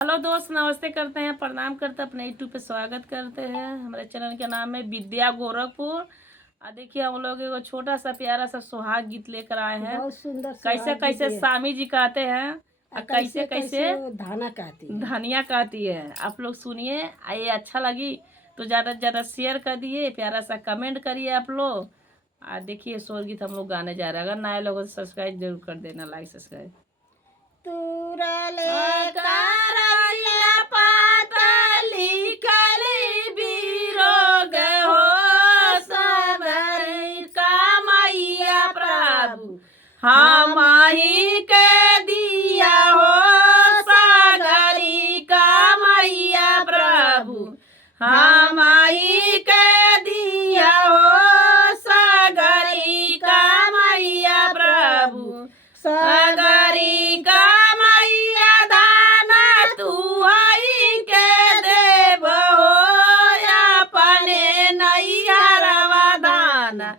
हेलो दोस्त, नमस्ते करते हैं, प्रणाम करते हैं, अपने यूट्यूब पे स्वागत करते हैं। हमारे चैनल का नाम है विद्या गोरखपुर। देखिए हम लोग एक छोटा सा प्यारा सा सुहाग गीत लेकर आए हैं। बहुत सुंदर कैसे कैसे स्वामी जी कहते हैं और कैसे कैसे धनिया कहती है। आप लोग सुनिए, ये अच्छा लगी तो ज़्यादा से ज़्यादा शेयर कर दिए, प्यारा सा कमेंट करिए आप लोग। देखिए शोर गीत हम लोग गाने जा रहे हैं। अगर नए लोगों से सब्सक्राइब जरूर कर देना, लाइक सब्सक्राइब। हम ही के दिया हो सागरी का मैया प्रभु, हम ही के दिया हो सागरी का मैया प्रभु। सागरी का मैया दाना तू ही के देव हो, अपने नैया रवा दाना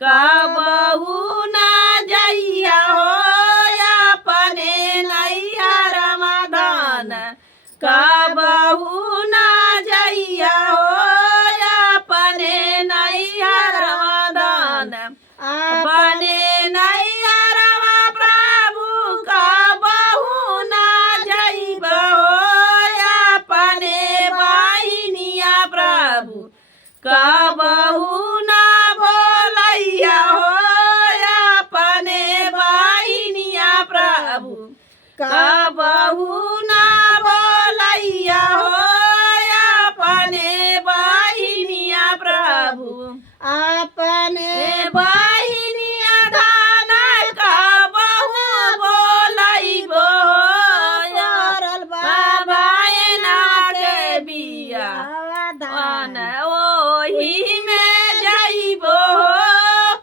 कबहू हो, अपने नैया रमादान कबहू ना जइया हो, अपने नैया रमादान अपने नैया रमा प्रभु कबहू ना जइब हो, अपने बहिनिया प्रभु कबहू ना बोलैया हो, प्रभु कबहू ना बोलैया हो, अपने बहिनिया प्रभु अपने बहिनिया दाना कबहू बोलैबो, बाबा ना के बिया ओही में जइबो,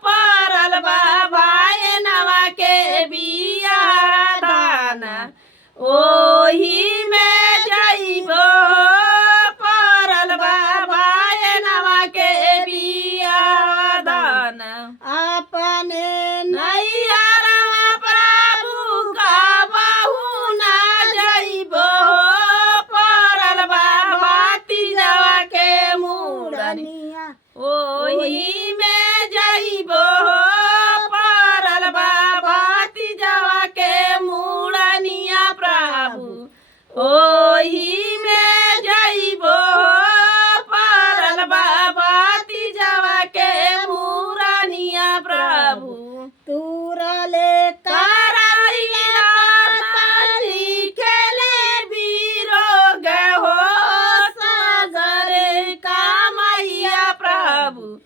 परल बाबा नवा के बिया ओही में जइबो, परल बाबा नवा के बिया दान अपने नैया रवा प्रभु कबहू ना जइबो, परल बाबा तीजवा के मूड़निया ओही में जइबो, परल बाबा तीजवा के मूड़निया प्रभु ओही में जइबो, परल बाबा तीजवा के मूड़निया प्रभु। तुरले कराइया ताली खेले बीरोग हो, सागर का मैया प्रभु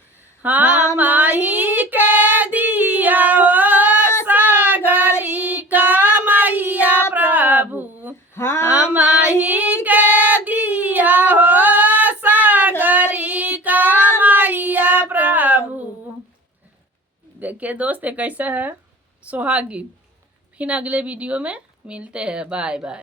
हम ही के दिया हो, सागरी का मैया प्रभु हम ही के दिया हो, सागरी का मैया प्रभु। देखिए दोस्त, कैसा है सुहाग गीत। फिर अगले वीडियो में मिलते हैं। Bye bye.